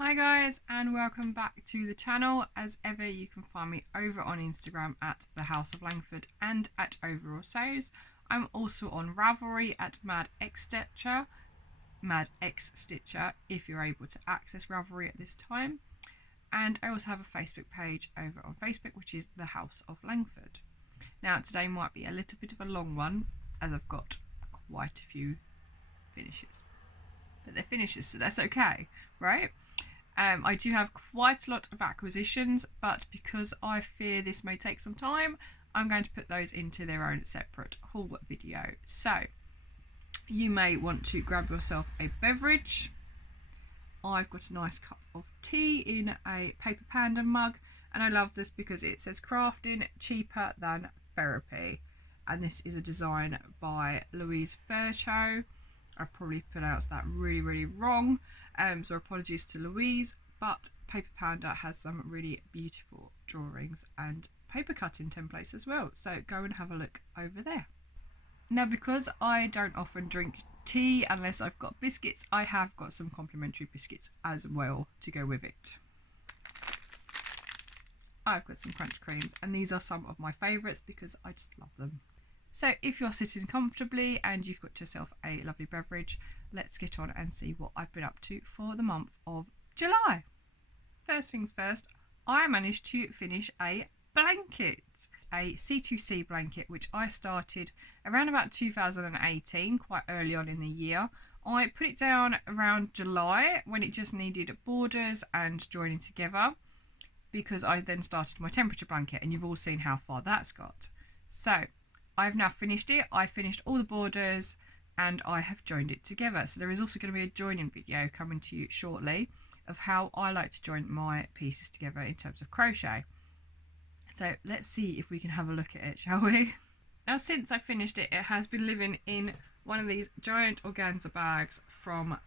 Hi guys, and welcome back to the channel. As ever, you can find me over on Instagram at the House of Langford and at Overall Sews. I'm also on Ravelry at Mad X Stitcher if you're able to access Ravelry at this time. And I also have a Facebook page over on Facebook, which is the House of Langford. Now today might be a little bit of a long one, as I've got quite a few finishes. But they're finishes, so that's okay, right? I do have quite a lot of acquisitions, but because I fear this may take some time, I'm going to put those into their own separate haul video. So you may want to grab yourself a beverage. I've got a nice cup of tea in a paper panda mug, and I love this because it says crafting cheaper than therapy, and this is a design by Louise Fairchow. I've probably pronounced that really wrong, so apologies to Louise, but Paper Panda has some really beautiful drawings and paper cutting templates as well, so go and have a look over there. Now, because I don't often drink tea unless I've got biscuits, I have got some complimentary biscuits as well to go with it. I've got some crunch creams, and these are some of my favourites because I just love them. So if you're sitting comfortably and you've got yourself a lovely beverage, let's get on and see what I've been up to for the month of July. First things first, I managed to finish a blanket, a C2C blanket, which I started around about 2018, quite early on in the year. I put it down around July when it just needed borders and joining together, because I then started my temperature blanket, and you've all seen how far that's got. So I've now finished it. I finished all the borders and I have joined it together. So there is also going to be a joining video coming to you shortly of how I like to join my pieces together in terms of crochet. So let's see if we can have a look at it, shall we? Now, since I finished it, it has been living in one of these giant organza bags from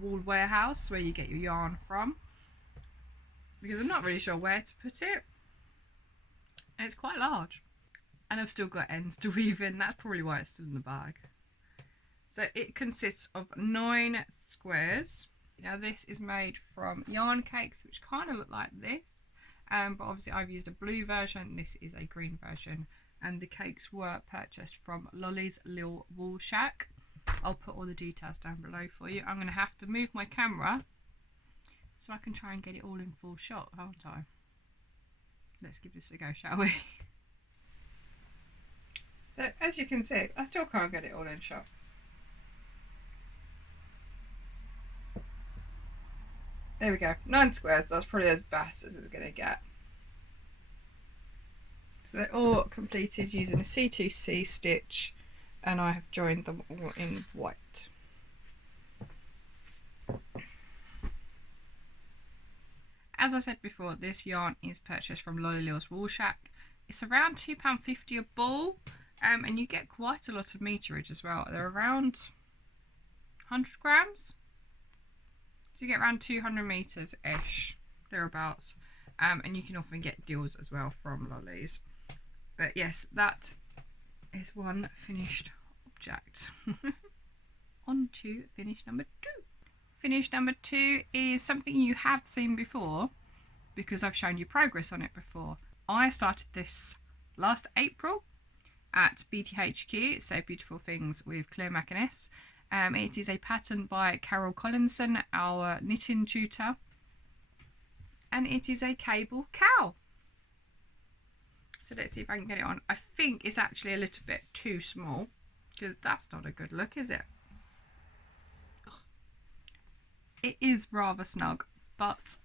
Wool Warehouse, where you get your yarn from, because I'm not really sure where to put it, and it's quite large. And I've still got ends to weave in. That's probably why it's still in the bag. So it consists of 9 squares. Now this is made from yarn cakes, which kind of look like this. But obviously I've used a blue version. This is a green version. And the cakes were purchased from Lolly's Lil Wool Shack. I'll put all the details down below for you. I'm going to have to move my camera so I can try and get it all in full shot, aren't I? Let's give this a go, shall we? So as you can see, I still can't get it all in shot. There we go, 9 squares. That's probably as best as it's going to get. So they're all completed using a C2C stitch, and I have joined them all in white. As I said before, this yarn is purchased from Lolly's Wool Shack. It's around £2.50 a ball. And you get quite a lot of meterage as well. They're around 100 grams. So you get around 200 meters ish, thereabouts. And you can often get deals as well from Lolly's. But yes, that is one finished object. On to finish number 2. Finish number 2 is something you have seen before, because I've shown you progress on it before. I started this last April at BTHQ, so Beautiful Things with Claire McInnes. It is a pattern by Carol Collinson, our knitting tutor, and it is a cable cowl. So let's see if I can get it on. I think it's actually a little bit too small, because that's not a good look, is it? Ugh. It is rather snug, but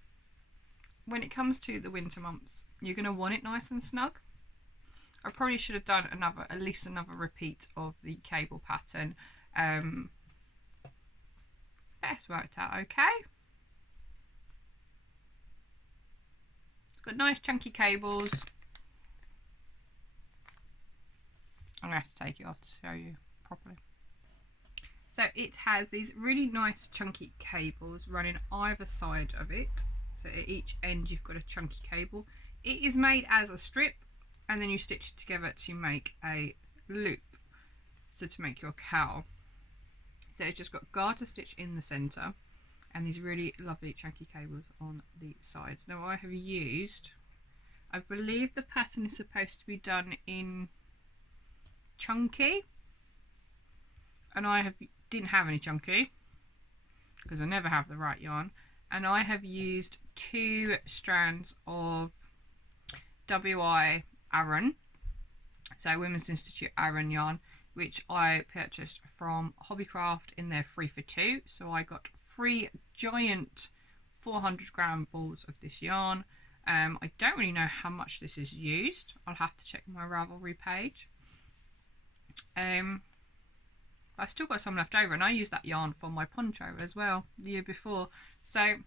when it comes to the winter months, you're going to want it nice and snug. I probably should have done at least another repeat of the cable pattern. It's worked out okay. It's got nice chunky cables. I'm going to have to take it off to show you properly. So it has these really nice chunky cables running either side of it. So at each end you've got a chunky cable. It is made as a strip, and then you stitch it together to make a loop, so to make your cowl. So it's just got garter stitch in the centre, and these really lovely chunky cables on the sides. Now I have used, I believe the pattern is supposed to be done in chunky, and I didn't have any chunky because I never have the right yarn, and I have used 2 strands of WI Aran, so Women's Institute Aran yarn, which I purchased from Hobbycraft in their 3 for 2. So I got 3 giant 400-gram balls of this yarn. I don't really know how much this is used. I'll have to check my Ravelry page. I've still got some left over, and I used that yarn for my poncho as well the year before. So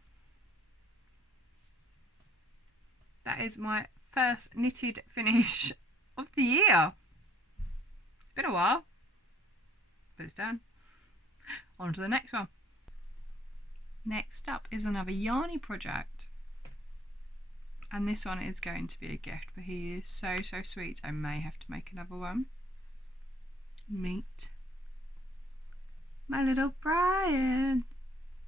that is my first knitted finish of the year. It's been a while, but it's done. On to the next one. Next up is another yarny project, and this one is going to be a gift, but he is so sweet. I may have to make another one. Meet my little Brian.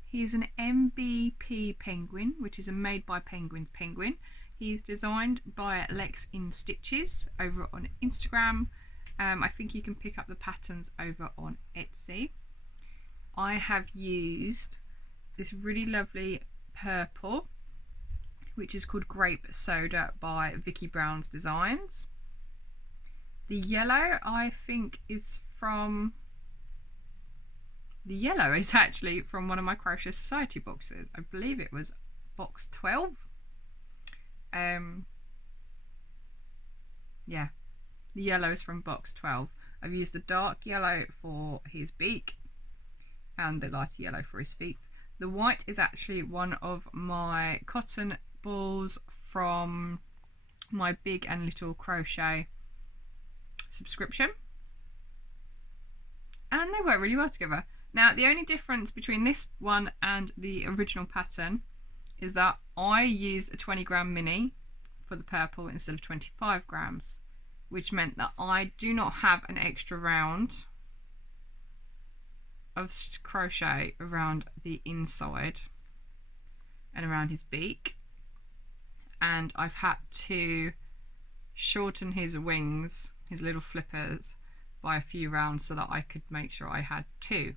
He's an MBP penguin, which is a Made by Penguins penguin. He's designed by Lex in Stitches over on Instagram. I think you can pick up the patterns over on Etsy. I have used this really lovely purple, which is called Grape Soda by Vicky Brown's Designs. The yellow, I think, is from... The yellow is actually from one of my Crochet Society boxes. I believe it was box 12. Yeah, the yellow is from box 12. I've used the dark yellow for his beak and the lighter yellow for his feet. The white is actually one of my cotton balls from my Big and Little Crochet subscription, and they work really well together. Now, the only difference between this one and the original pattern is that I used a 20-gram mini for the purple instead of 25 grams, which meant that I do not have an extra round of crochet around the inside and around his beak, and I've had to shorten his wings, his little flippers, by a few rounds so that I could make sure I had 2.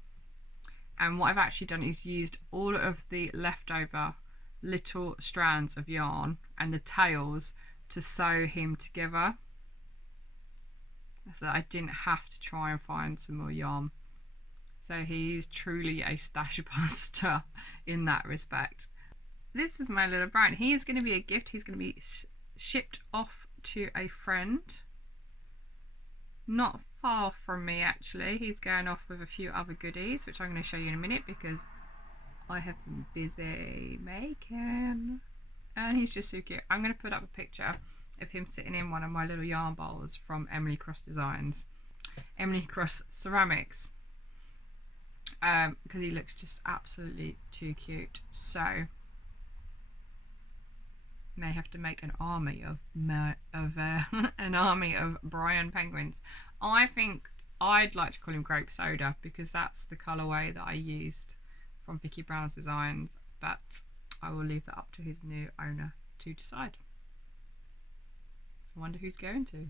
And what I've actually done is used all of the leftover little strands of yarn and the tails to sew him together, so that I didn't have to try and find some more yarn. So he's truly a stash buster in that respect. This is my little Brian. He is going to be a gift. He's going to be shipped off to a friend not far from me, actually. He's going off with a few other goodies, which I'm going to show you in a minute because I have been busy making, and he's just so cute. I'm going to put up a picture of him sitting in one of my little yarn bowls from Emily Cross Designs, Emily Cross Ceramics, because he looks just absolutely too cute. So may have to make an army of an army of Brian penguins. I think I'd like to call him Grape Soda because that's the colourway that I used from Vicky Brown's Designs, but I will leave that up to his new owner to decide. I wonder who's going to.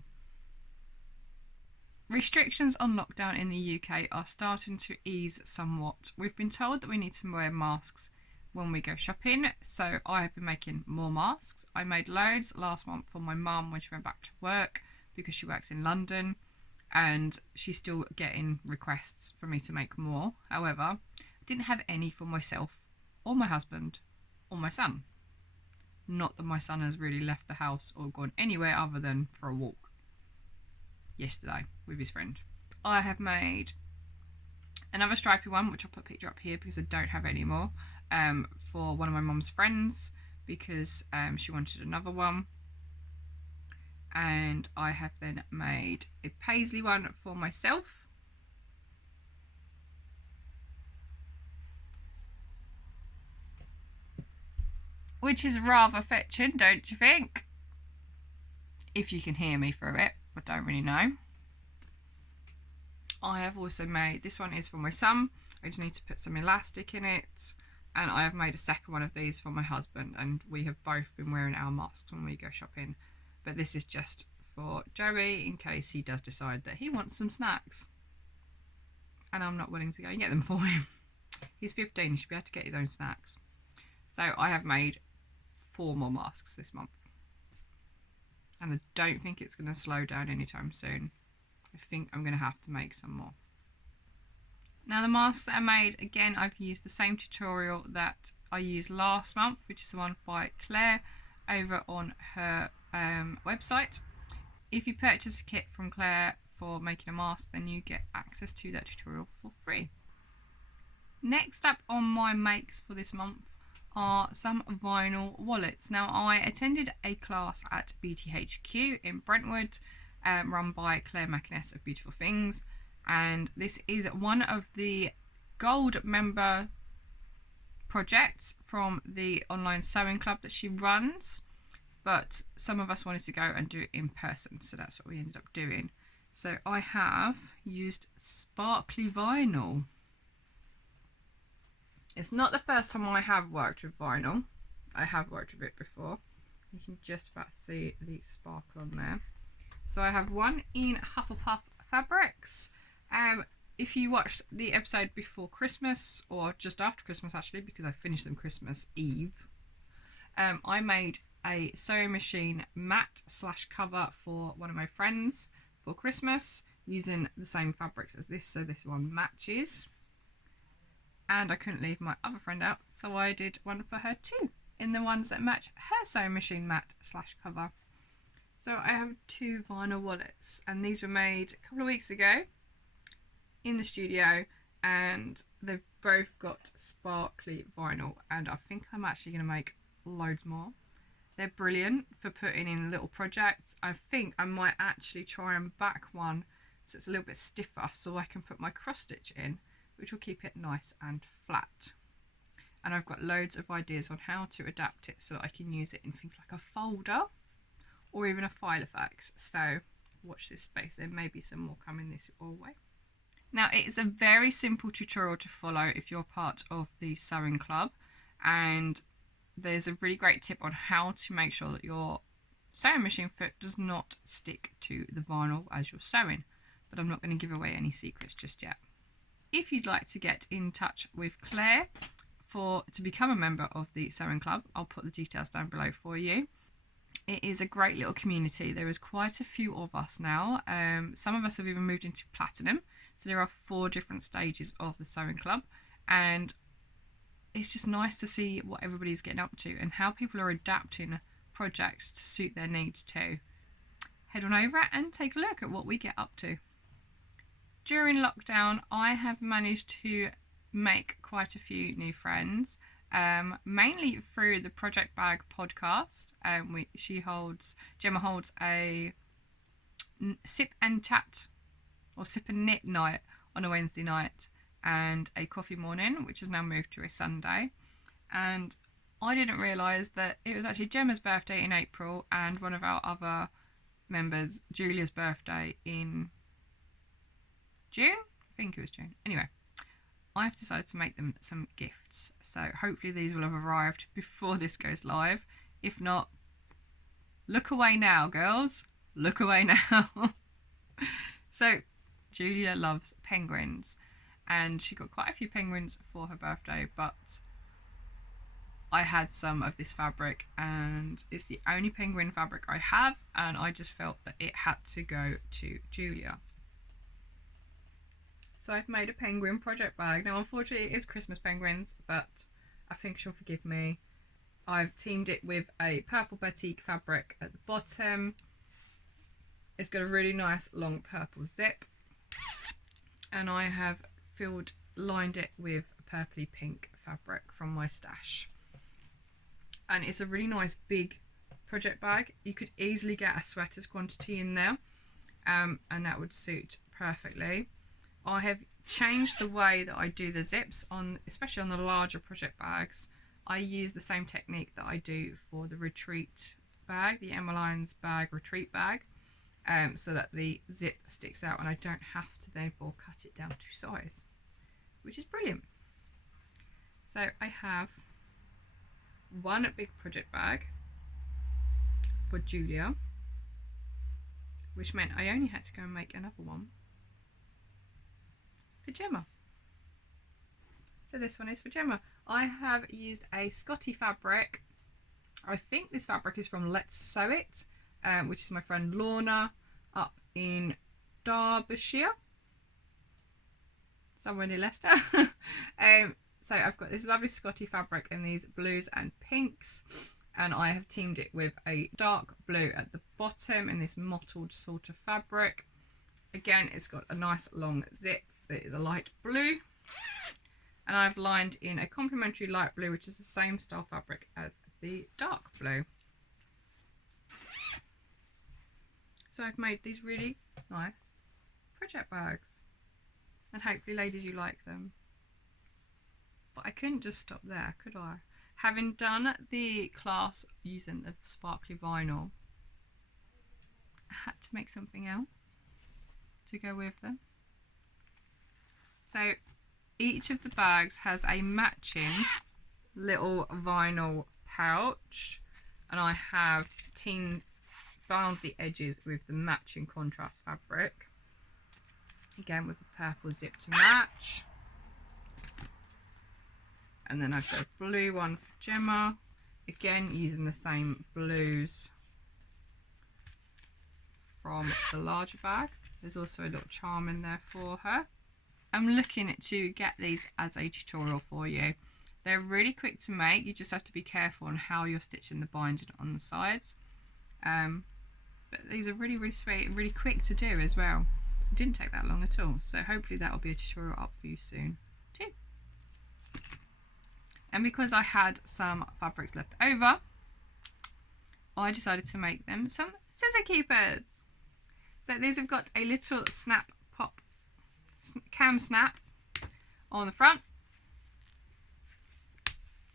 Restrictions on lockdown in the UK are starting to ease somewhat. We've been told that we need to wear masks when we go shopping, so I have been making more masks. I made loads last month for my mum when she went back to work because she works in London, and she's still getting requests for me to make more. However, I didn't have any for myself or my husband or my son. Not that my son has really left the house or gone anywhere other than for a walk yesterday with his friend. I have made another stripy one, which I'll put a picture up here because I don't have any more, for one of my mum's friends because she wanted another one. And I have then made a paisley one for myself. Which is rather fetching, don't you think? If you can hear me through it, I don't really know. I have also made, this one is for my son. I just need to put some elastic in it. And I have made a second one of these for my husband, and we have both been wearing our masks when we go shopping. But this is just for Joey in case he does decide that he wants some snacks. And I'm not willing to go and get them for him. He's 15, he should be able to get his own snacks. So I have made 4 more masks this month. And I don't think it's going to slow down anytime soon. I think I'm going to have to make some more. Now the masks that I made, again, I've used the same tutorial that I used last month, which is the one by Claire over on her website. If you purchase a kit from Claire for making a mask, then you get access to that tutorial for free. Next up on my makes for this month are some vinyl wallets. Now I attended a class at BTHQ in Brentwood, run by Claire McInnes of Beautiful Things, and this is one of the gold member projects from the online sewing club that she runs, but some of us wanted to go and do it in person, so that's what we ended up doing. So I have used sparkly vinyl. It's not the first time I have worked with vinyl. I have worked with it before. You can just about see the sparkle on there. So I have one in Hufflepuff fabrics. If you watched the episode before Christmas, or just after Christmas actually, because I finished them Christmas Eve, I made a sewing machine mat / cover for one of my friends for Christmas using the same fabrics as this, so this one matches. And I couldn't leave my other friend out, so I did one for her too, in the ones that match her sewing machine mat / cover. So I have 2 vinyl wallets, and these were made a couple of weeks ago in the studio, and they've both got sparkly vinyl, and I think I'm actually going to make loads more. They're brilliant for putting in little projects. I think I might actually try and back one so it's a little bit stiffer, so I can put my cross stitch in, which will keep it nice and flat. And I've got loads of ideas on how to adapt it so that I can use it in things like a folder or even a file effects. So watch this space, there may be some more coming this way. Now it is a very simple tutorial to follow if you're part of the sewing club, and there's a really great tip on how to make sure that your sewing machine foot does not stick to the vinyl as you're sewing, but I'm not going to give away any secrets just yet. If you'd like to get in touch with Claire to become a member of the sewing club, I'll put the details down below for you. It is a great little community. There is quite a few of us now. Some of us have even moved into platinum, so there are 4 different stages of the sewing club, and it's just nice to see what everybody's getting up to and how people are adapting projects to suit their needs too. Head on over and take a look at what we get up to. During lockdown, I have managed to make quite a few new friends, mainly through the Project Bag podcast. Gemma holds a sip and chat or sip and knit night on a Wednesday night, and a coffee morning, which has now moved to a Sunday. And I didn't realise that it was actually Gemma's birthday in April and one of our other members, Julia's birthday, in June? I think it was June. Anyway, I've decided to make them some gifts. So hopefully these will have arrived before this goes live. If not, look away now, girls. Look away now. So Julia loves penguins, and she got quite a few penguins for her birthday, but I had some of this fabric and it's the only penguin fabric I have, and I just felt that it had to go to Julia. So I've made a penguin project bag. Now unfortunately it is Christmas penguins, but I think she'll forgive me. I've teamed it with a purple batik fabric at the bottom. It's got a really nice long purple zip, and I have lined it with purpley pink fabric from my stash. And it's a really nice big project bag. You could easily get a sweater's quantity in there, and that would suit perfectly. I have changed the way that I do the zips, especially on the larger project bags. I use the same technique that I do for the retreat bag, the Emmeline's bag retreat bag, so that the zip sticks out and I don't have to therefore cut it down to size, which is brilliant. So I have one big project bag for Julia, which meant I only had to go and make another one for Gemma. So this one is for Gemma. I have used a Scotty fabric. I think this fabric is from Let's Sew It, which is my friend Lorna up in Derbyshire, somewhere near Leicester. So I've got this lovely Scotty fabric in these blues and pinks, and I have teamed it with a dark blue at the bottom in this mottled sort of fabric. Again, it's got a nice long zip that is a light blue, and I've lined in a complementary light blue, which is the same style fabric as the dark blue. So I've made these really nice project bags, and hopefully ladies you like them. But I couldn't just stop there, could I? Having done the class using the sparkly vinyl, I had to make something else to go with them. So each of the bags has a matching little vinyl pouch, and I have bound the edges with the matching contrast fabric, again with the purple zip to match. And then I've got a blue one for Gemma, again using the same blues from the larger bag. There's also a little charm in there for her. I'm looking to get these as a tutorial for you. They're really quick to make, you just have to be careful on how you're stitching the binding on the sides. But these are really, really sweet and really quick to do as well. It didn't take that long at all, so hopefully that will be a tutorial up for you soon too. And because I had some fabrics left over, I decided to make them some scissor keepers. So these have got a little snap pop cam snap on the front,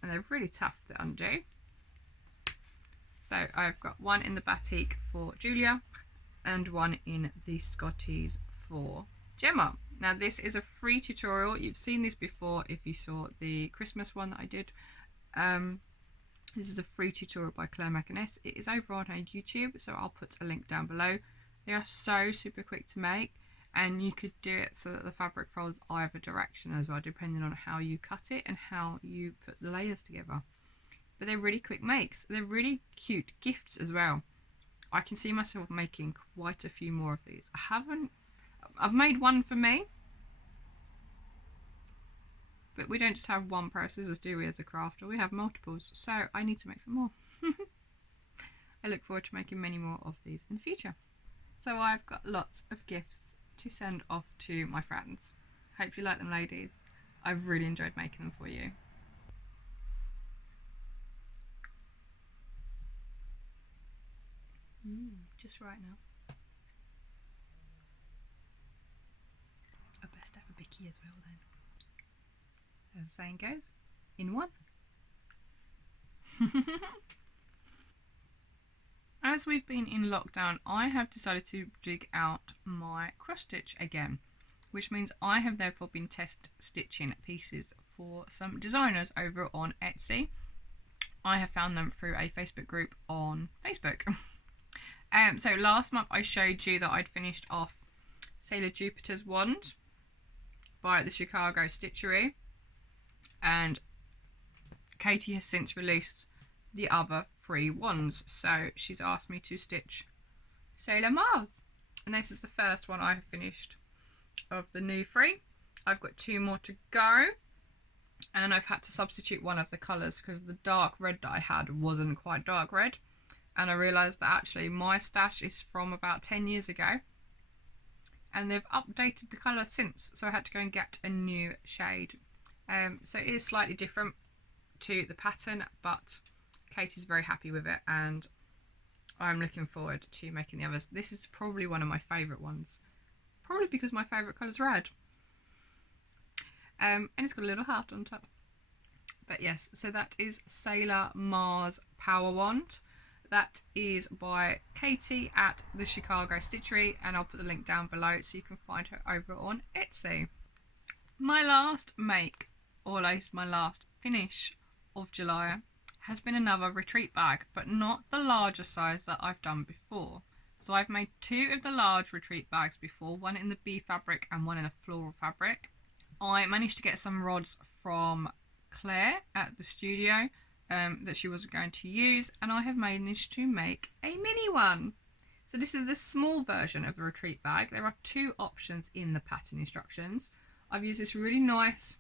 and they're really tough to undo. So I've got one in the batik for Julia and one in the Scotties for Gemma. Now this is a free tutorial. You've seen this before if you saw the Christmas one that I did. This is a free tutorial by Claire McInnes. It is over on her YouTube, so I'll put a link down below. They are so super quick to make, and you could do it so that the fabric folds either direction as well, depending on how you cut it and how you put the layers together. But they're really quick makes. They're really cute gifts as well. I can see myself making quite a few more of these. I've made one for me, but we don't just have one pair of scissors, do we, as a crafter? We have multiples, so I need to make some more. I look forward to making many more of these in the future. So I've got lots of gifts to send off to my friends. Hope you like them, ladies. I've really enjoyed making them for you. Just right now. I best have a bicky as well then. As the saying goes, in one. As we've been in lockdown, I have decided to dig out my cross stitch again, which means I have therefore been test stitching pieces for some designers over on Etsy. I have found them through a Facebook group on Facebook. So last month I showed you that I'd finished off Sailor Jupiter's wand by the Chicago Stitchery, and Katie has since released the other 3 wands, so she's asked me to stitch Sailor Mars, and this is the first one I have finished of the new 3. I've got 2 more to go, and I've had to substitute one of the colours because the dark red that I had wasn't quite dark red, and I realised that actually my stash is from about 10 years ago, and they've updated the colour since, so I had to go and get a new shade. So it is slightly different to the pattern, but Katie's very happy with it, and I'm looking forward to making the others. This is probably one of my favourite ones, probably because my favourite colour is red, and it's got a little heart on top. But yes, so that is Sailor Mars Power Wand. That is by Katie at the Chicago Stitchery, and I'll put the link down below so you can find her over on Etsy. My last make always my last finish of July has been another retreat bag, but not the larger size that I've done before. So I've made 2 of the large retreat bags before, one in the bee fabric and one in a floral fabric. I managed to get some rods from Claire at the studio that she wasn't going to use, and I have managed to make a mini one. So this is the small version of the retreat bag. There are 2 options in the pattern instructions. I've used this really nice,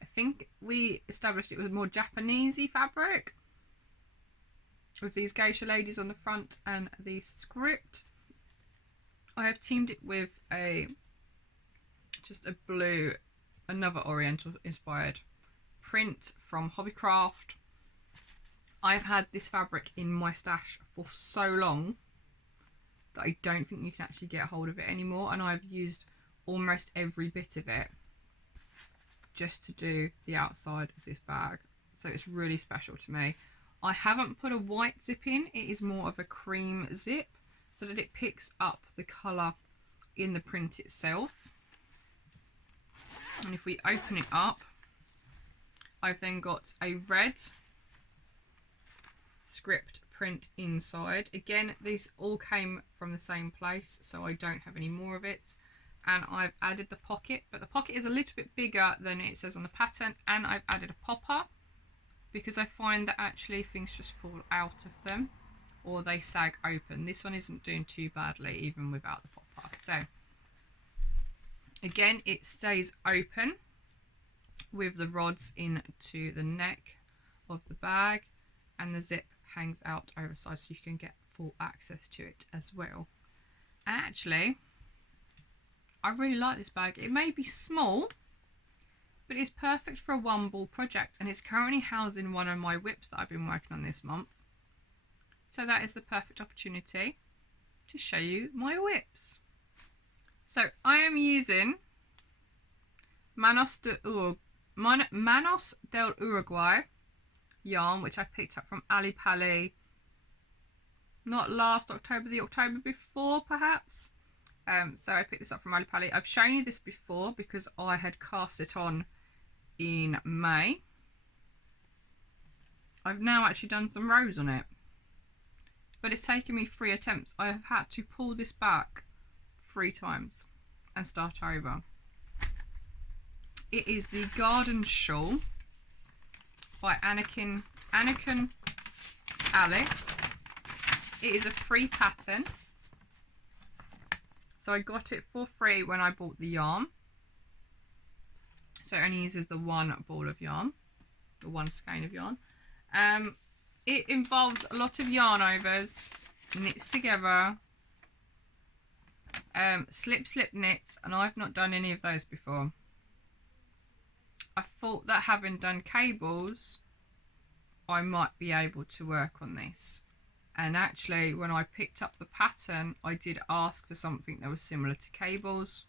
I think we established it was more Japanesey fabric, with these geisha ladies on the front and the script. I have teamed it with just a blue, another oriental inspired print from Hobbycraft. I've had this fabric in my stash for so long that I don't think you can actually get hold of it anymore, and I've used almost every bit of it just to do the outside of this bag, so it's really special to me. I haven't put a white zip in, it is more of a cream zip so that it picks up the colour in the print itself. And if we open it up, I've then got a red script print inside. Again, these all came from the same place, so I don't have any more of it. And I've added the pocket, but the pocket is a little bit bigger than it says on the pattern, and I've added a popper because I find that actually things just fall out of them or they sag open. This one isn't doing too badly even without the popper. So again, it stays open with the rods into the neck of the bag, and the zip hangs out over the side so you can get full access to it as well. And actually, I really like this bag. It may be small, but it's perfect for a one ball project, and it's currently housed in one of my whips that I've been working on this month. So that is the perfect opportunity to show you my whips. So I am using Manos del Uruguay yarn, which I picked up from Ali Pali, not last October, the October before perhaps. So I picked this up from Ali Pali. I've shown you this before because I had cast it on in May. I've now actually done some rows on it, but it's taken me 3 attempts. I have had to pull this back 3 times and start over. It is the Garden Shawl by Anakin Alice. It is a free pattern, so I got it for free when I bought the yarn. So it only uses the 1 ball of yarn, the 1 skein of yarn. It involves a lot of yarn overs, knits together, slip knits, and I've not done any of those before. I thought that having done cables, I might be able to work on this. And actually, when I picked up the pattern, I did ask for something that was similar to cables,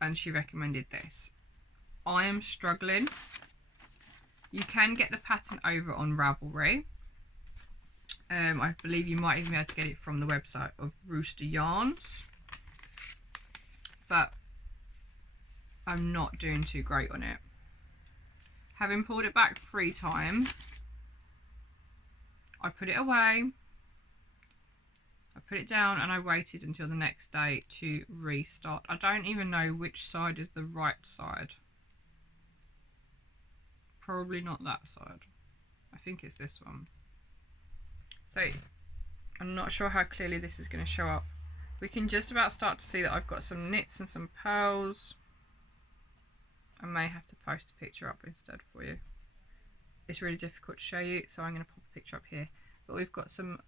and she recommended this. I am struggling. You can get the pattern over on Ravelry. I believe you might even be able to get it from the website of Rooster Yarns, but I'm not doing too great on it. Having pulled it back 3 times, I put it away, I put it down, and I waited until the next day to restart. I don't even know which side is the right side. Probably not that side. I think it's this one. So I'm not sure how clearly this is going to show up. We can just about start to see that I've got some knits and some pearls. I may have to post a picture up instead for you. It's really difficult to show you, so I'm going to pop a picture up here. But we've got some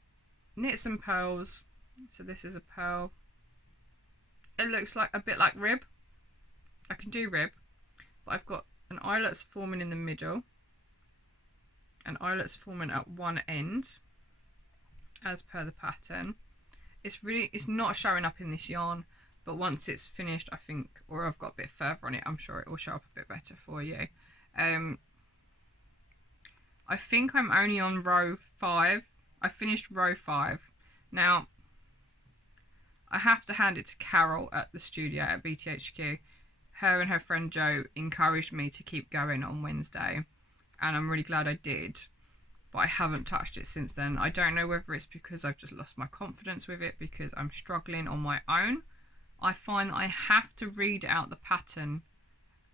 knits and pearls. So this is a pearl. It looks like a bit like rib. I can do rib, but I've got an eyelets forming in the middle, and eyelets forming at one end as per the pattern. It's not showing up in this yarn, but once it's finished, I think, or I've got a bit further on it, I'm sure it will show up a bit better for you. I think I'm only on row 5. I finished row 5. Now, I have to hand it to Carol at the studio at BTHQ. her and her friend Jo encouraged me to keep going on Wednesday, and I'm really glad I did, but I haven't touched it since then. I don't know whether it's because I've just lost my confidence with it because I'm struggling on my own. I find that I have to read out the pattern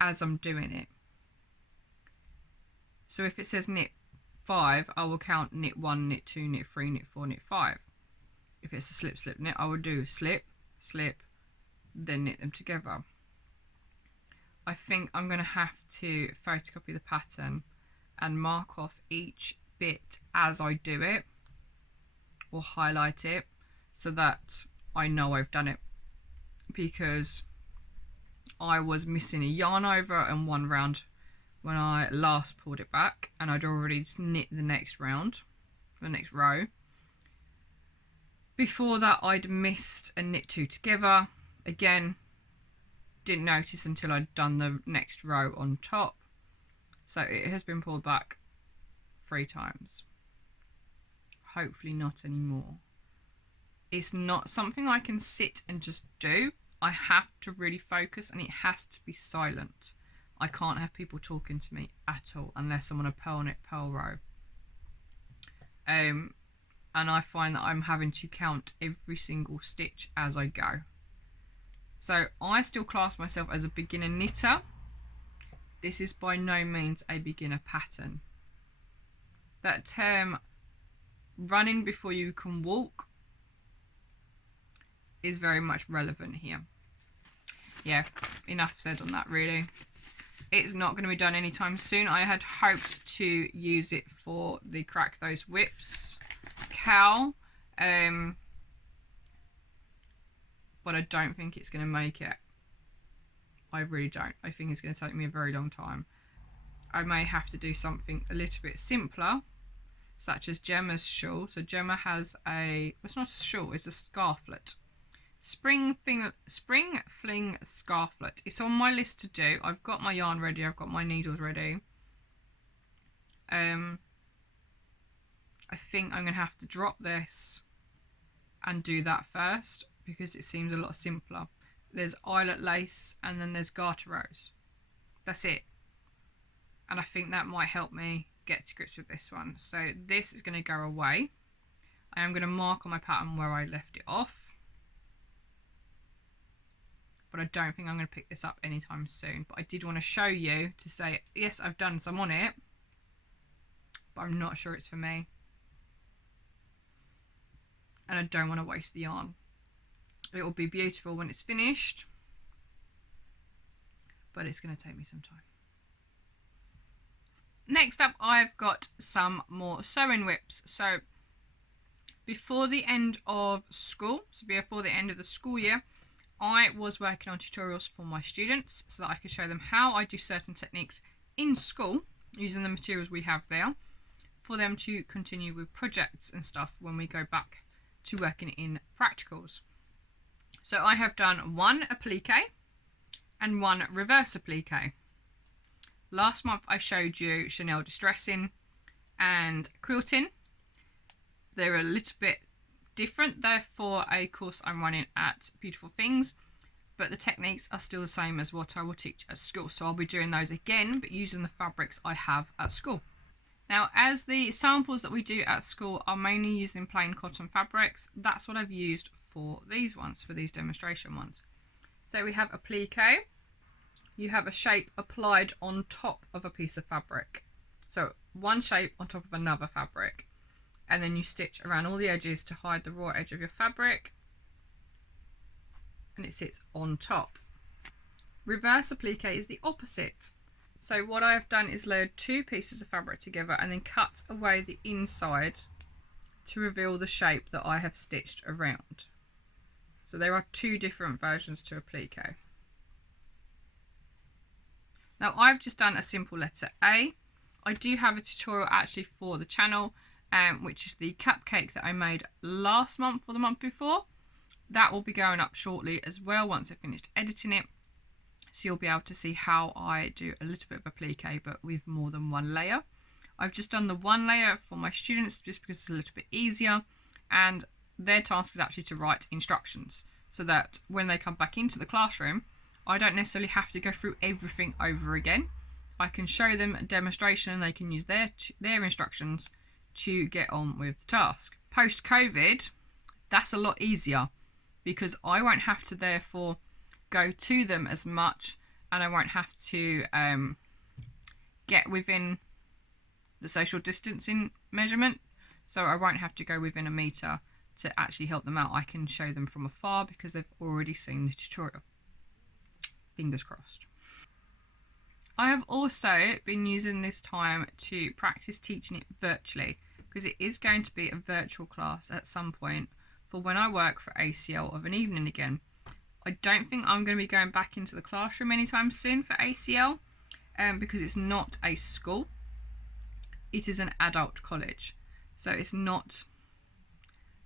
as I'm doing it. So if it says knit 5, I will count knit 1, knit 2, knit 3, knit 4, knit 5. If it's a slip, slip, knit, I will do slip, slip, then knit them together. I think I'm going to have to photocopy the pattern and mark off each bit as I do it, or highlight it so that I know I've done it, because I was missing a yarn over in one round when I last pulled it back, and I'd already knit the next round, the next row. Before that I'd missed a knit 2 together, again didn't notice until I'd done the next row on top. So it has been pulled back 3 times. Hopefully not anymore. It's not something I can sit and just do. I have to really focus, and it has to be silent. I can't have people talking to me at all unless I'm on a purl knit purl row. And I find that I'm having to count every single stitch as I go. So I still class myself as a beginner knitter. This is by no means a beginner pattern. That term, running before you can walk, is very much relevant here. Yeah, enough said on that really. It's not going to be done anytime soon. I had hoped to use it for the Crack Those Whips cowl, but I don't think it's going to make it. I really don't. I think it's going to take me a very long time. I may have to do something a little bit simpler, such as Gemma's shawl. So Gemma has it's not a shawl, it's a scarflet. Spring fling scarflet. It's on my list to do. I've got my yarn ready, I've got my needles ready. I think I'm going to have to drop this and do that first, because it seems a lot simpler. There's eyelet lace and then there's garter rows. That's it. And I think that might help me get to grips with this one. So this is going to go away. I am going to mark on my pattern where I left it off. But I don't think I'm going to pick this up anytime soon. But I did want to show you to say, yes, I've done some on it, but I'm not sure it's for me. And I don't want to waste the yarn. It will be beautiful when it's finished, but it's going to take me some time. Next up, I've got some more sewing whips. So before the end of school, so before the end of the school year, I was working on tutorials for my students so that I could show them how I do certain techniques in school using the materials we have there, for them to continue with projects and stuff when we go back to working in practicals. So I have done one applique and one reverse applique. Last month I showed you Chanel distressing and quilting. They're a little bit different. They're for a course I'm running at Beautiful Things, but the techniques are still the same as what I will teach at school. So I'll be doing those again, but using the fabrics I have at school. Now, as the samples that we do at school are mainly using plain cotton fabrics, that's what I've used for these ones, for these demonstration ones. So we have applique. You have a shape applied on top of a piece of fabric. So one shape on top of another fabric. And then you stitch around all the edges to hide the raw edge of your fabric. And it sits on top. Reverse applique is the opposite. So what I have done is layered 2 pieces of fabric together and then cut away the inside to reveal the shape that I have stitched around. So there are 2 different versions to applique. Now I've just done a simple letter A. I do have a tutorial actually for the channel, which is the cupcake that I made last month or the month before. That will be going up shortly as well once I've finished editing it. So you'll be able to see how I do a little bit of applique, but with more than one layer. I've just done the one layer for my students just because it's a little bit easier, and their task is actually to write instructions so that when they come back into the classroom, I don't necessarily have to go through everything over again. I can show them a demonstration and they can use their instructions to get on with the task. Post-COVID, that's a lot easier because I won't have to therefore go to them as much, and I won't have to get within the social distancing measurement. So I won't have to go within a metre to actually help them out. I can show them from afar because they've already seen the tutorial. Fingers crossed. I have also been using this time to practice teaching it virtually because it is going to be a virtual class at some point for when I work for ACL of an evening again. I don't think I'm going to be going back into the classroom anytime soon for ACL because it's not a school. It is an adult college. So it's not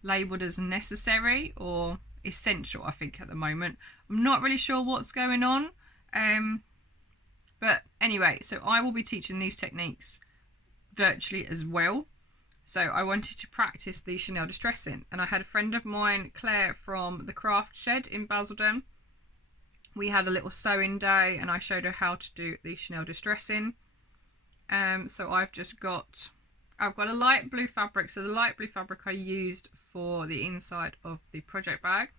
labelled as necessary or essential, I think, at the moment. I'm not really sure what's going on. But anyway, so I will be teaching these techniques virtually as well. So I wanted to practice the Chanel distressing, and I had a friend of mine, Claire from the Craft Shed in Basildon. We had a little sewing day and I showed her how to do the Chanel distressing. So I've got a light blue fabric. So the light blue fabric I used for the inside of the project bag,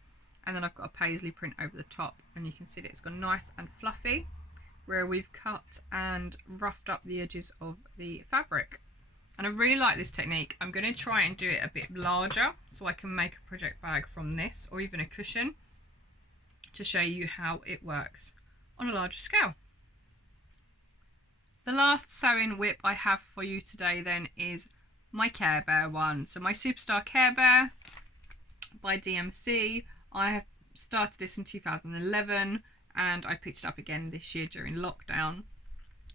and then I've got a paisley print over the top, and you can see that it's got nice and fluffy where we've cut and roughed up the edges of the fabric. And I really like this technique. I'm going to try and do it a bit larger so I can make a project bag from this, or even a cushion, to show you how it works on a larger scale. The last sewing whip I have for you today then is my Care Bear one. So my Superstar Care Bear by DMC. I have started this in 2011 and I picked it up again this year during lockdown.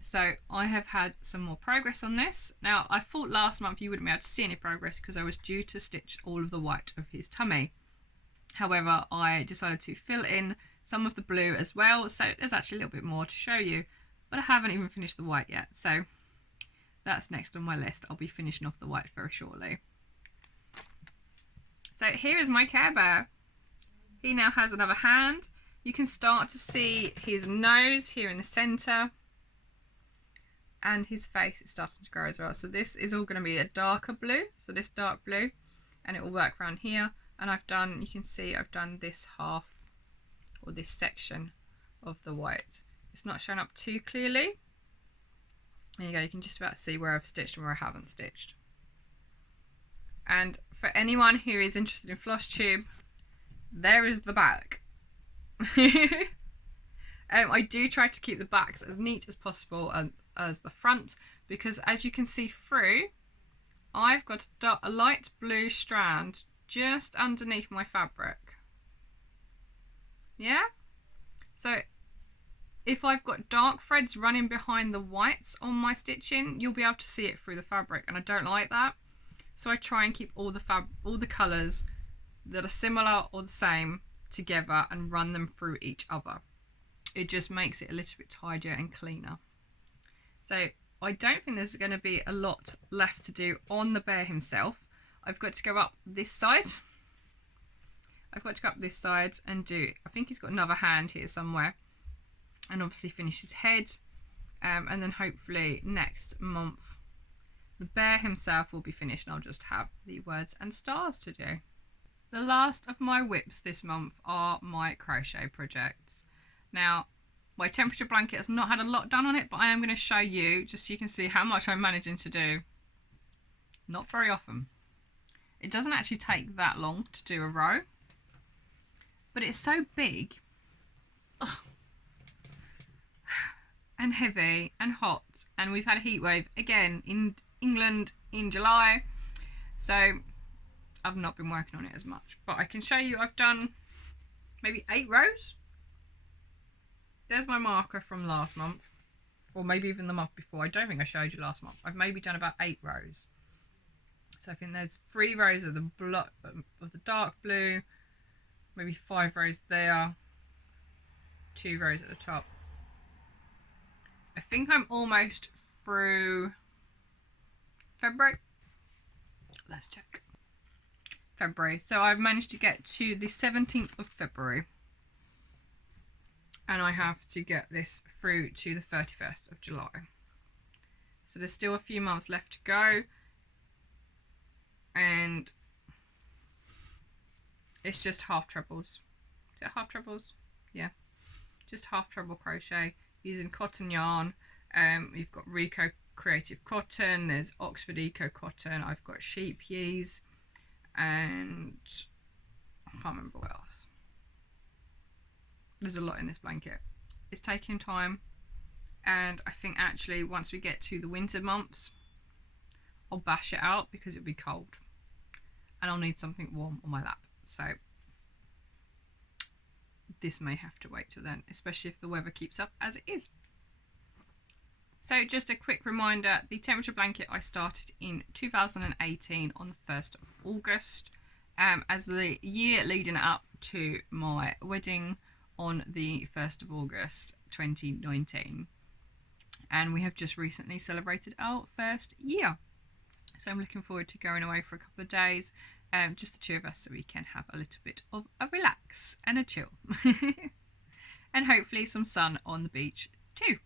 So I have had some more progress on this. Now I thought last month you wouldn't be able to see any progress because I was due to stitch all of the white of his tummy. However, I decided to fill in some of the blue as well, so there's actually a little bit more to show you, but I haven't even finished the white yet, so that's next on my list. I'll be finishing off the white very shortly. So here is my Care Bear. He now has another hand. You can start to see his nose here in the centre, and his face is starting to grow as well. So this is all going to be a darker blue, so this dark blue, and it will work around here. And I've done, you can see I've done this half, or this section of the white. It's not showing up too clearly. There you go, you can just about see where I've stitched and where I haven't stitched. And for anyone who is interested in floss tube, there is the back. I do try to keep the backs as neat as possible as the front, because as you can see through, I've got a light blue strand just underneath my fabric. Yeah? So if I've got dark threads running behind the whites on my stitching, you'll be able to see it through the fabric, and I don't like that. So I try and keep all the colours that are similar or the same together and run them through each other. It just makes it a little bit tidier and cleaner. So I don't think there's going to be a lot left to do on the bear himself. I've got to go up this side. I've got to go up this side and do, I think he's got another hand here somewhere, and obviously finish his head, and then hopefully next month the bear himself will be finished and I'll just have the words and stars to do. The last of my whips this month are my crochet projects. Now my temperature blanket has not had a lot done on it, but I am going to show you just so you can see how much I'm managing to do. Not very often. It doesn't actually take that long to do a row, but it's so big. Ugh. And heavy and hot, and we've had a heat wave again in England in July, so I've not been working on it as much, but I can show you I've done maybe 8 rows. There's my marker from last month, or maybe even the month before. I don't think I showed you last month. I've maybe done about 8 rows. So I think there's 3 rows of the dark blue, maybe 5 rows there, 2 rows at the top. I think I'm almost through February. Let's check. February. So I've managed to get to the 17th of February. and I have to get this through to the 31st of July. So there's still a few months left to go, and it's just half trebles. Is it half trebles? Yeah, just half treble crochet using cotton yarn. We've got Rico Creative Cotton, there's Oxford Eco Cotton, I've got sheep yeas, and I can't remember what else. There's a lot in this blanket. It's taking time, and I think actually once we get to the winter months, I'll bash it out because it'll be cold and I'll need something warm on my lap. So this may have to wait till then, especially if the weather keeps up as it is. So just a quick reminder, the temperature blanket I started in 2018 on the 1st of August, as the year leading up to my wedding on the 1st of August 2019. And we have just recently celebrated our first year. So I'm looking forward to going away for a couple of days, just the two of us, so we can have a little bit of a relax and a chill. And hopefully some sun on the beach too.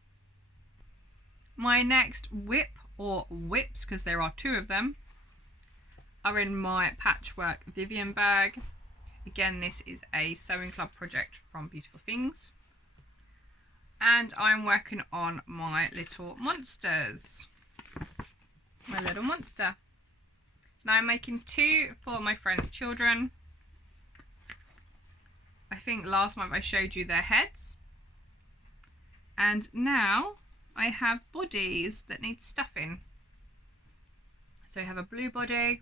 My next whip, or whips, because there are two of them, are in my patchwork Vivian bag. Again, this is a sewing club project from Beautiful Things. And I'm working on my little monsters. My little monster. Now I'm making two for my friend's children. I think last month I showed you their heads. And now I have bodies that need stuffing. So we have a blue body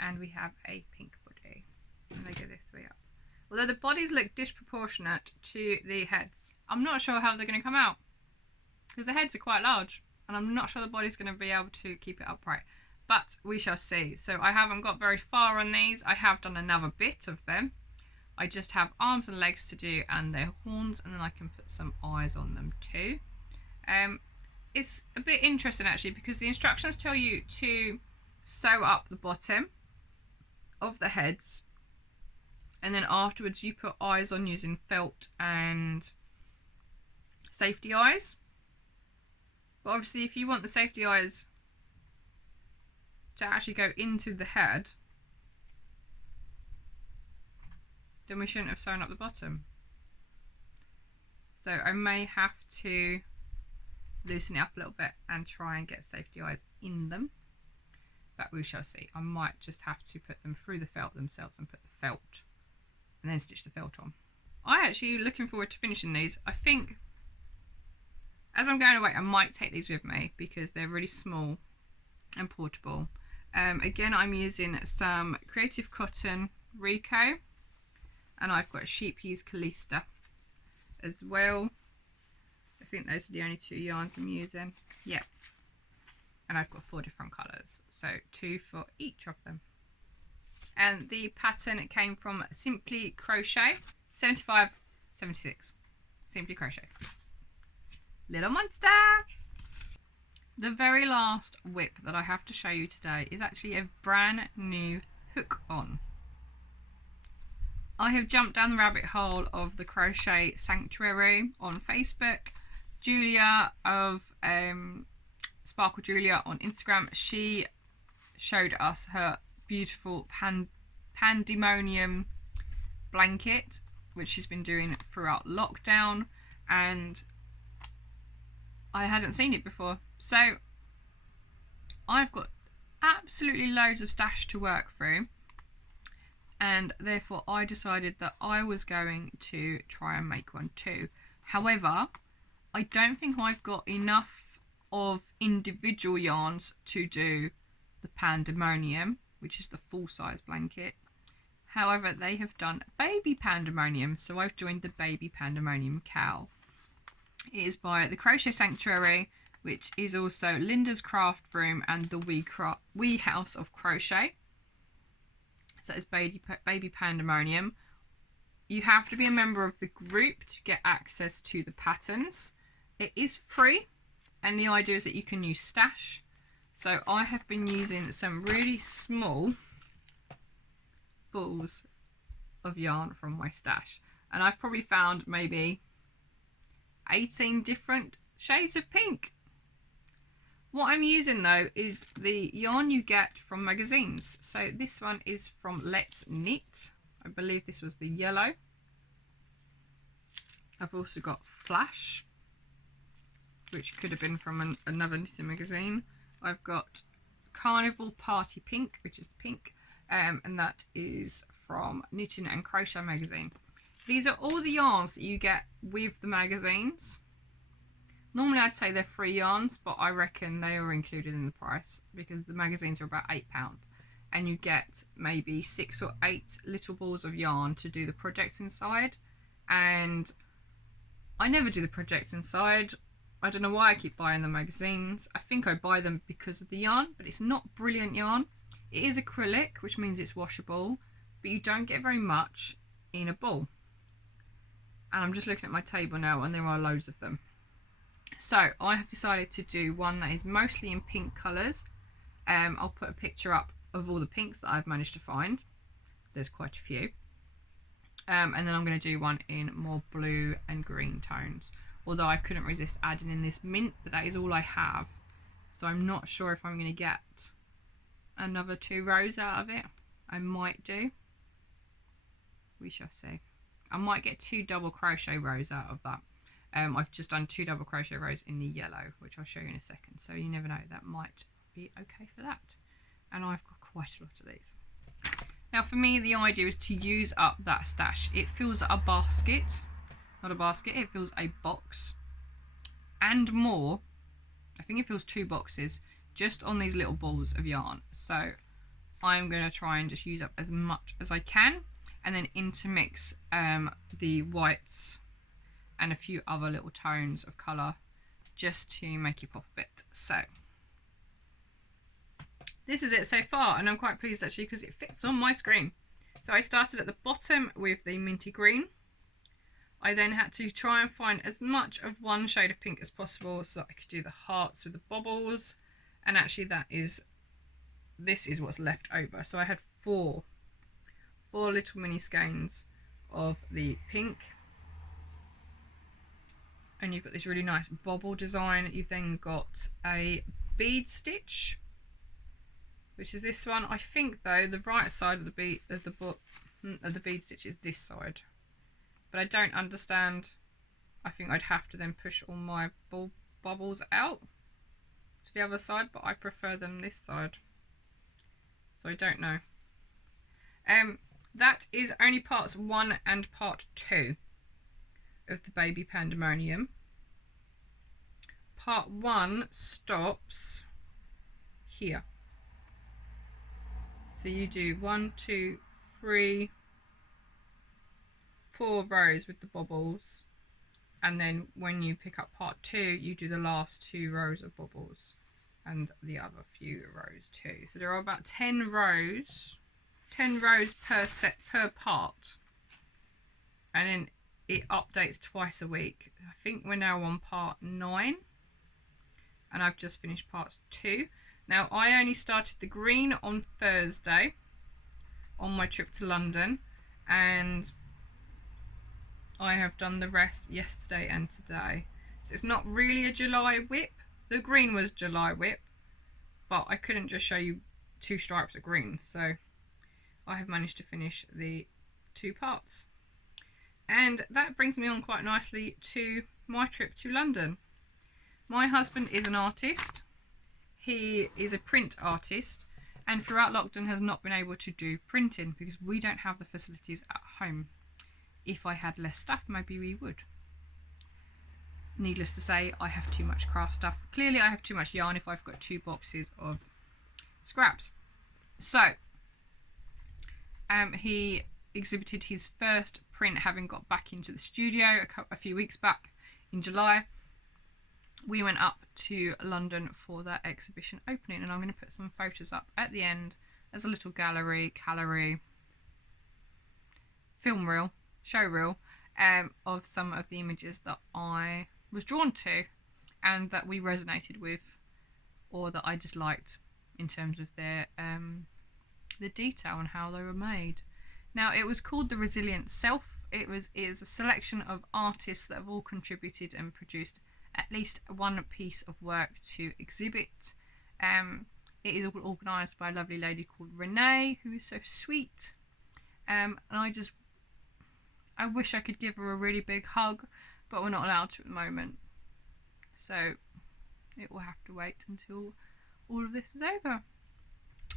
and we have a pink body. And they go this way up. Although the bodies look disproportionate to the heads, I'm not sure how they're going to come out because the heads are quite large and I'm not sure the body's going to be able to keep it upright, but we shall see. So I haven't got very far on these. I have done another bit of them. I just have arms and legs to do and their horns, and then I can put some eyes on them too. It's a bit interesting actually because the instructions tell you to sew up the bottom of the heads, and then afterwards you put eyes on using felt and safety eyes. But obviously if you want the safety eyes to actually go into the head, then we shouldn't have sewn up the bottom. So I may have to loosen it up a little bit and try and get safety eyes in them, but we shall see. I might just have to put them through the felt themselves and put the felt and then stitch the felt on. I actually looking forward to finishing these. I think as I'm going away I might take these with me because they're really small and portable. Again, I'm using some Creative Cotton Rico, and I've got Sheep Yeas Calista as well. I think those are the only two yarns I'm using. Yeah. And I've got 4 different colours, so 2 for each of them. And the pattern came from Simply Crochet, 7576. Simply Crochet. Little monster! The very last whip that I have to show you today is actually a brand new hook on. I have jumped down the rabbit hole of the Crochet Sanctuary on Facebook. Julia of Sparkle Julia on Instagram, she showed us her beautiful pandemonium blanket, which she's been doing throughout lockdown, and I hadn't seen it before. So I've got absolutely loads of stash to work through, and therefore I decided that I was going to try and make one too. However, I don't think I've got enough of individual yarns to do the pandemonium, which is the full size blanket. However, they have done baby pandemonium, so I've joined the baby pandemonium cowl. It is by the Crochet Sanctuary, which is also Linda's Craft Room and the Wee House of Crochet. So it's baby pandemonium. You have to be a member of the group to get access to the patterns. It is free, and the idea is that you can use stash. So I have been using some really small balls of yarn from my stash. and I've probably found maybe 18 different shades of pink. What I'm using though is the yarn you get from magazines. So this one is from Let's Knit. I believe this was the yellow. I've also got Flash, which could have been from another knitting magazine. I've got Carnival Party Pink, which is the pink, and that is from Knitting and Crochet magazine. These are all the yarns that you get with the magazines. Normally I'd say they're free yarns, but I reckon they are included in the price because the magazines are about £8 and you get maybe 6 or 8 little balls of yarn to do the projects inside. And I never do the projects inside. I don't know why I keep buying the magazines. I think I buy them because of the yarn, but it's not brilliant yarn. It is acrylic, which means it's washable, but you don't get very much in a ball. And I'm just looking at my table now and there are loads of them. So I have decided to do one that is mostly in pink colours. I'll put a picture up of all the pinks that I've managed to find. There's quite a few. And then I'm going to do one in more blue and green tones. Although I couldn't resist adding in this mint, but that is all I have. So I'm not sure if I'm going to get another 2 rows out of it. I might do. We shall see. I might get 2 double crochet rows out of that. I've just done 2 double crochet rows in the yellow, which I'll show you in a second. So you never know, that might be okay for that. And I've got quite a lot of these. Now for me, the idea is to use up that stash. It fills a basket, not a basket, it fills a box and more. I think it fills 2 boxes just on these little balls of yarn. So I'm going to try and just use up as much as I can and then intermix the whites and a few other little tones of colour just to make it pop a bit. So this is it so far, and I'm quite pleased actually because it fits on my screen. So I started at the bottom with the minty green. I then had to try and find as much of one shade of pink as possible so I could do the hearts with the bobbles, and actually this is what's left over. So I had four little mini skeins of the pink. And you've got this really nice bobble design. You've then got a bead stitch, which is this one. I think though the right side of the bead stitch is this side, but I don't understand. I think I'd have to then push all my bobbles out to the other side, but I prefer them this side, so I don't know. That is only parts 1 and part 2 of the Baby Pandemonium. Part 1 stops here. So you do 1, 2, 3, 4 rows with the bobbles, and then when you pick up part 2 you do the last 2 rows of bobbles and the other few rows too. So there are about 10 rows per set per part, and then it updates twice a week. I think we're now on part 9 and I've just finished part 2. Now I only started the green on Thursday on my trip to London, and I have done the rest yesterday and today. So it's not really a July whip. The green was July whip, but I couldn't just show you 2 stripes of green, so I have managed to finish the 2 parts. And that brings me on quite nicely to my trip to London. My husband is an artist. He is a print artist, and throughout lockdown has not been able to do printing because we don't have the facilities at home. If I had less stuff, maybe we would. Needless to say, I have too much craft stuff. Clearly I have too much yarn if I've got 2 boxes of scraps. So he exhibited his first print having got back into the studio a few weeks back in July. We went up to London for that exhibition opening, and I'm going to put some photos up at the end as a little gallery, film reel, show reel of some of the images that I was drawn to and that we resonated with, or that I just liked in terms of their the detail and how they were made. Now it was called The Resilient Self, It is a selection of artists that have all contributed and produced at least one piece of work to exhibit. It is all organised by a lovely lady called Renee, who is so sweet. And I wish I could give her a really big hug, but we're not allowed to at the moment. So it will have to wait until all of this is over.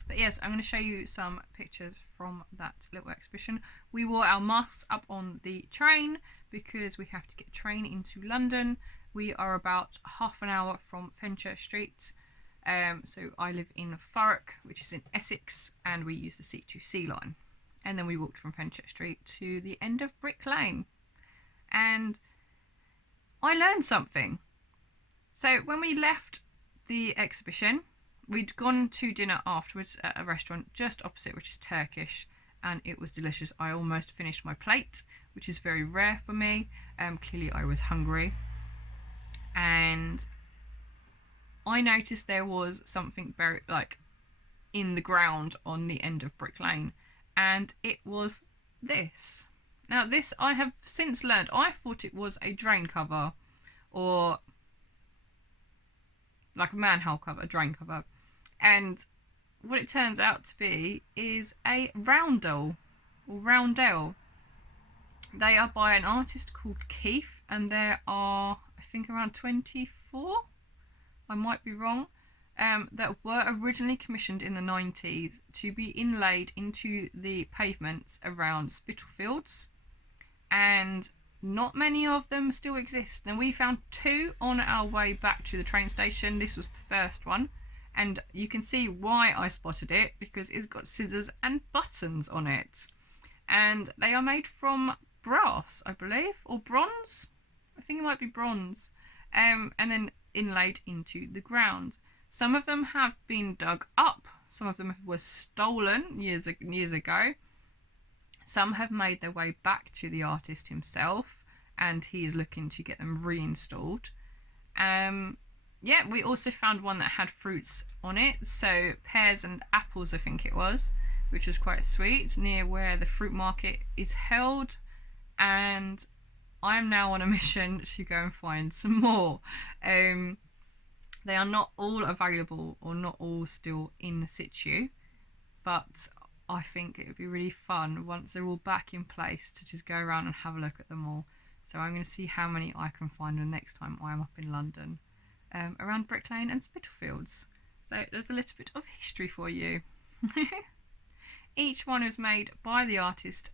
But yes, I'm going to show you some pictures from that little exhibition. We wore our masks up on the train because we have to get a train into London. We are about half an hour from Fenchurch Street. So I live in Thurrock, which is in Essex, and we use the C2C line. And then we walked from Fenchurch Street to the end of Brick Lane. And I learned something. So when we left the exhibition, we'd gone to dinner afterwards at a restaurant just opposite, which is Turkish, and it was delicious. I almost finished my plate, which is very rare for me. Clearly I was hungry. And I noticed there was something very in the ground on the end of Brick Lane, and it was this. Now this I have since learned, I thought it was a drain cover, or like a manhole cover, a drain cover, and what it turns out to be is a roundel or roundel. They are by an artist called Keith, and there are, I think, around 24, I might be wrong, that were originally commissioned in the 90s to be inlaid into the pavements around Spitalfields, and not many of them still exist. Now we found 2 on our way back to the train station. This was the first one, and you can see why I spotted it, because it's got scissors and buttons on it, and they are made from brass, I believe, or bronze. I think it might be bronze, and then inlaid into the ground. Some of them have been dug up, some of them were stolen years ago. Some have made their way back to the artist himself, and he is looking to get them reinstalled. Yeah, we also found one that had fruits on it, so pears and apples I think it was, which was quite sweet, near where the fruit market is held. And I am now on a mission to go and find some more. They are not all available, or not all still in situ, but I think it would be really fun once they're all back in place to just go around and have a look at them all. So I'm going to see how many I can find the next time I am up in London, around Brick Lane and Spitalfields. So there's a little bit of history for you. Each one was made by the artist.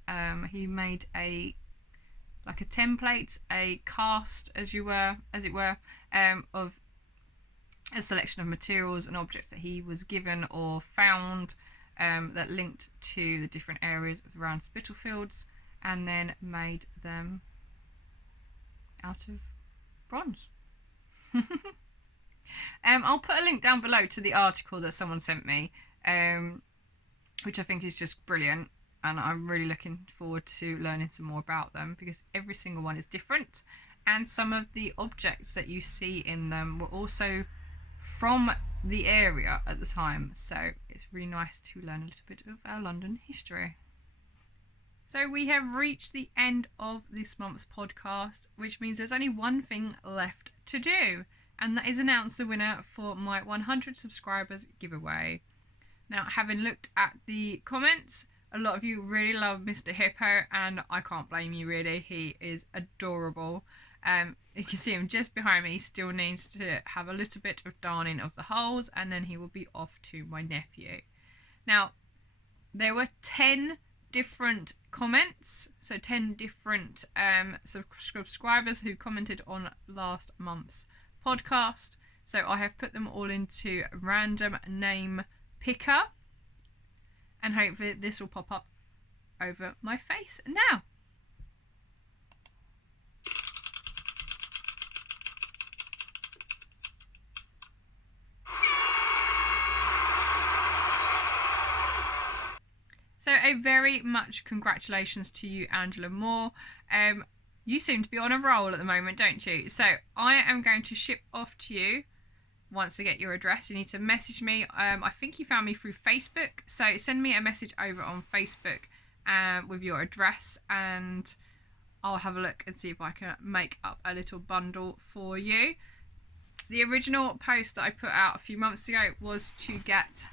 He made a template, a cast, as it were, of a selection of materials and objects that he was given or found, that linked to the different areas around Spitalfields, and then made them out of bronze. I'll put a link down below to the article that someone sent me, which I think is just brilliant, and I'm really looking forward to learning some more about them, because every single one is different, and some of the objects that you see in them were also from the area at the time, so it's really nice to learn a little bit of our London history. So we have reached the end of this month's podcast, which means there's only one thing left to do, and that is announce the winner for my 100 subscribers giveaway. Now, having looked at the comments, a lot of you really love Mr. Hippo, and I can't blame you really. He is adorable. You can see him just behind me. He still needs to have a little bit of darning of the holes, and then he will be off to my nephew. Now, there were 10 different comments, so 10 different subscribers who commented on last month's podcast. So I have put them all into a random name picker, and hopefully this will pop up over my face now. So a very much congratulations to you, Angela Moore. You seem to be on a roll at the moment, don't you? So I am going to ship off to you once I get your address. You need to message me. I think you found me through Facebook, so send me a message over on Facebook with your address, and I'll have a look and see if I can make up a little bundle for you. The original post that I put out a few months ago was to get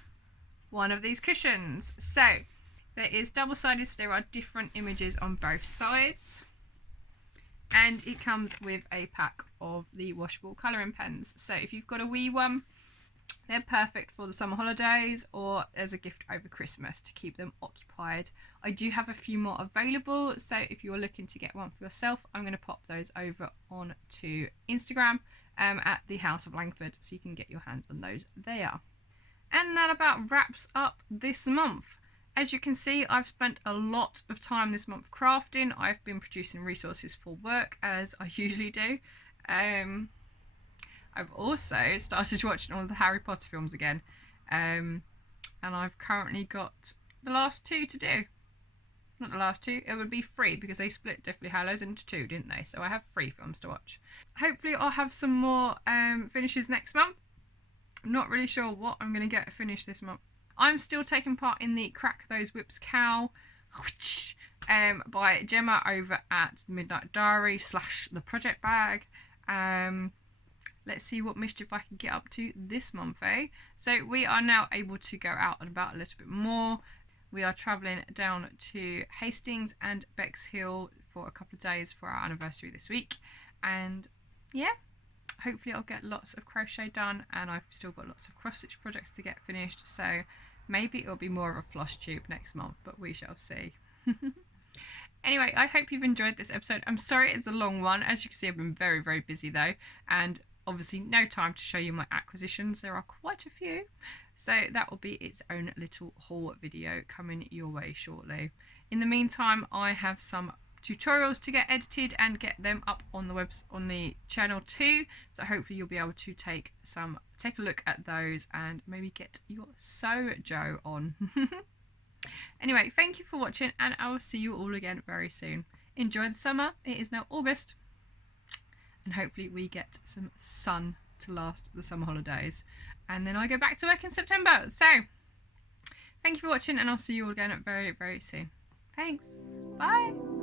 one of these cushions. So there is double-sided, so there are different images on both sides. And it comes with a pack of the washable colouring pens. So if you've got a wee one, they're perfect for the summer holidays or as a gift over Christmas to keep them occupied. I do have a few more available, so if you're looking to get one for yourself, I'm going to pop those over onto Instagram at the House of Langford, so you can get your hands on those there. And that about wraps up this month. As you can see, I've spent a lot of time this month crafting. I've been producing resources for work, as I usually do. I've also started watching all the Harry Potter films again. And I've currently got the last 2 to do. Not the last 2, it would be 3 because they split Deathly Hallows into 2, didn't they? So I have 3 films to watch. Hopefully I'll have some more finishes next month. I'm not really sure what I'm going to get finished this month. I'm still taking part in the Crack Those Whips cowl by Gemma over at the Midnight Diary / the Project Bag. Let's see what mischief I can get up to this month, eh? So we are now able to go out and about a little bit more. We are travelling down to Hastings and Bexhill for a couple of days for our anniversary this week. And yeah, hopefully I'll get lots of crochet done, and I've still got lots of cross stitch projects to get finished. So maybe it'll be more of a floss tube next month, but we shall see. Anyway, I hope you've enjoyed this episode. I'm sorry it's a long one. As you can see, I've been very, very busy though, and obviously no time to show you my acquisitions. There are quite a few, so that will be its own little haul video coming your way shortly. In the meantime, I have some tutorials to get edited and get them up on the channel too, so hopefully you'll be able to take a look at those and maybe get your sojo on. Anyway, thank you for watching, and I will see you all again very soon. Enjoy the summer. It is now August, and hopefully we get some sun to last the summer holidays, and then I go back to work in September. So thank you for watching, and I'll see you all again very, very soon. Thanks. Bye.